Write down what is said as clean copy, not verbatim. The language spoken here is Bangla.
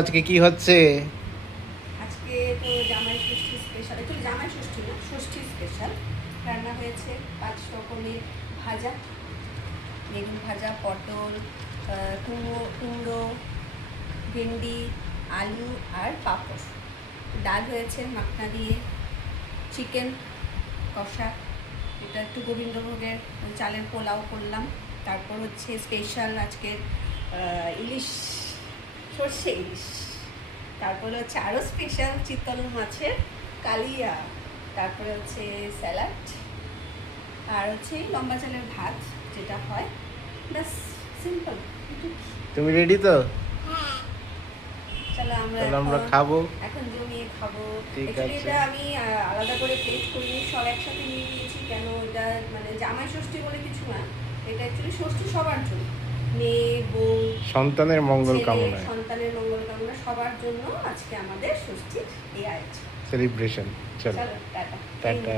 আজকে কি হচ্ছে? আজকে তো জামাই ষষ্ঠী স্পেশাল, একটু জামাই ষষ্ঠী না, ষষ্ঠী স্পেশাল রান্না হয়েছে 5 রকমের ভাজা, বেগুন ভাজা, পটল, কুমড়ো, ভেন্ডি, আলু আর পাঁপড়। ডাল হয়েছে মাখনা দিয়ে, চিকেন কষা, এটা একটু গোবিন্দভোগের চালের পোলাও করলাম। তারপর হচ্ছে স্পেশাল আজকের ইলিশ, সর্ষে ইলিশ। তারপরে হচ্ছে আরও স্পেশাল চিতল মাছের কালিয়া। তারপরে হচ্ছে স্যালাড, আর হচ্ছে লম্বা চালের ভাত যেটা হয়, ব্যাস সিম্পল। তুমি রেডি তো? চলো আমরা খাবো। এখন জমিয়ে খাবো। ঠিক Actually আছে। এটা আমি আলাদা করে প্লেট করিনি, সব একসাথে নিয়ে নিয়েছি। কেন এটা মানে জামাই ষষ্ঠী বলে কিছু না, এটা অ্যাকচুয়ালি ষষ্ঠী সবার জন্য, মেয়ে বউ সন্তানের মঙ্গল ছেলে, কামনায় সন্তানের মঙ্গল কামনা সবার জন্য আজকে আমাদের ষষ্ঠীর এই আয়োজন। সেলিব্রেশন। চলো চলো টাটা টাটা।